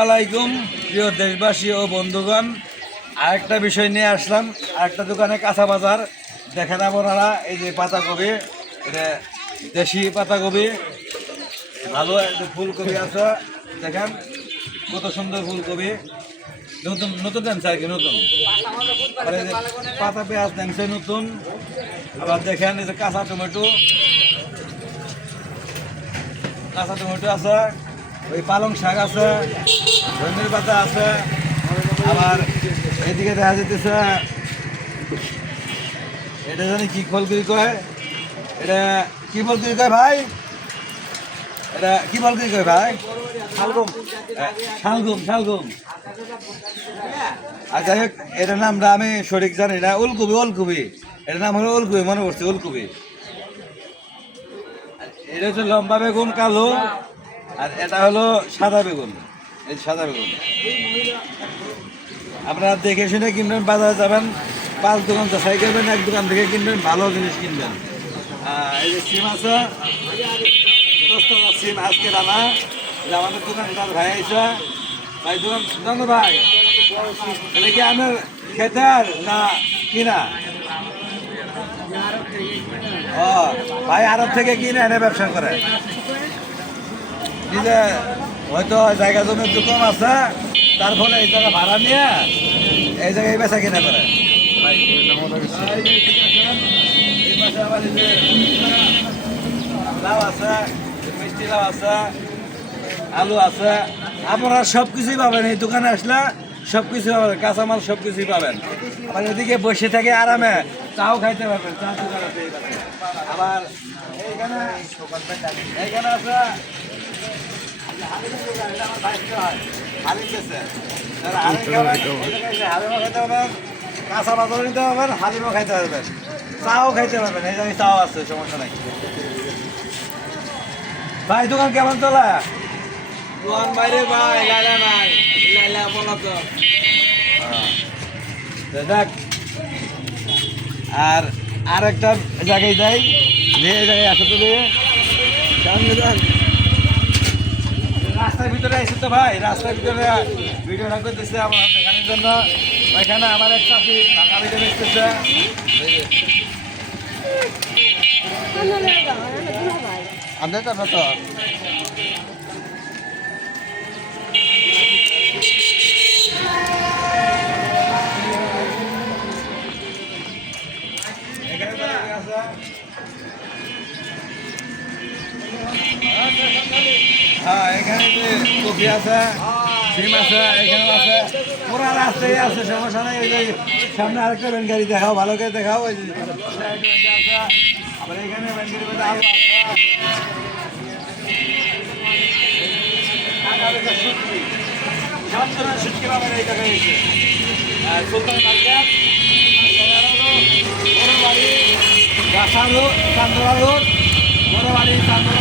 আলাইকুম প্রিয় দেশবাসী ও বন্ধুগণ, আরেকটা বিষয় নিয়ে আসলাম। আরেকটা দোকানে কাঁচা বাজার দেখেন আপনারা। এই যে পাতাকপি, এটা দেশি পাতাকপি, ভালো ফুলকপি আছে। দেখেন কত সুন্দর ফুলকপি, নতুন নতুন দেনছে আর কি, নতুন পাতা পেঁয়াজ দেনছে নতুন। আবার দেখেন এই যে কাঁচা টমেটো আছে, ওই পালং শাক আছে, ধনের পাতা আছে। আবার এদিকে দেখা যেতেছে এটা জানি কি ফলকুড়ি কয়, এটা কি ফলকুড়ি কয় ভাই, এটা কি ফলকুড়ি কয় ভাই? শালগম। শালগম। আর যাই হোক, এটার নামটা আমি সঠিক জানি না। ওলকপি, এটার নাম হলো ওলকপি, মনে করছি ওলকপি। এটা হচ্ছে লম্বা বেগুন কালো, আর এটা হলো সাদা বেগুন। এই সাদা বেগুন আপনারা দেখে শুনে কিনবেন। বাজারে যাবেন, 5 দোকান যাচাই করবেন, এক দোকান থেকে কিনবেন, ভালো জিনিস কিনবেন। এই যে সিম আছে, সিম আজকে রানা। আমাদের দোকানদার ভাই আইসা, ভাই দোকান ভাই, এটা কি আমার খেতার না কিনা? ও ভাই, আরব থেকে কিনে এনে ব্যবসা করে। নিজে হয়তো জায়গা জমি একটু কম আছে, তার ফলে এই জায়গা ভাড়া নিয়ে এই জায়গায় বেচা কিনা করে। লাউ আছে, মিষ্টি লাউ আছে, আলু আছে। আপনারা সব কিছুই পাবেন এই দোকানে আসলে, সব কিছু পাবেন, কাঁচামাল সব কিছুই পাবেন। আবার এদিকে বসে থেকে আরামে চাও খাইতে পারবেন, চা দোকান আছে। আবার এইখানে আছে কাঁচা বাজারও নিতে পারবেন, হালিমও খাইতে পারবেন, চাও খাইতে পারবেন। এই জায়গায় চাও আছে, সমস্যা নাই। ভাই দোকান কেমন চলে? দোকান বাইরে ভাই, লাইলা নাই, লাইলা বলা তো। দেখ, আর একটা জায়গায় যাই, যে জায়গায় আসে তো রাস্তার ভিতরে আসছে তো ভাই, রাস্তার ভিতরে ভিডিও রাখতে দিচ্ছে আমার দেখানোর জন্য। ওইখানে আমার এক চাষি ঢাকা ভিডিও দেখতেছে। আপনার তো হ্যাঁ, এখানে যে কপি আছে, সিম আছে, এখানে আছে, পুরা রাস্তায় আছে, সমস্যা নেই। ওই যে সামনে আরেকটা ভ্যান গাড়ি দেখাও, ভালো করে দেখাও। ওই যে আবার এখানে ভ্যান গাড়ি মধ্যে আলু আছে, সব ধরনের শুটকি পাবেন এই জায়গায় এসে। সুলতান মার্কেট, বড় বাড়ি, চান্দোলা রোড, বড় বাড়ি, চান্দোলা।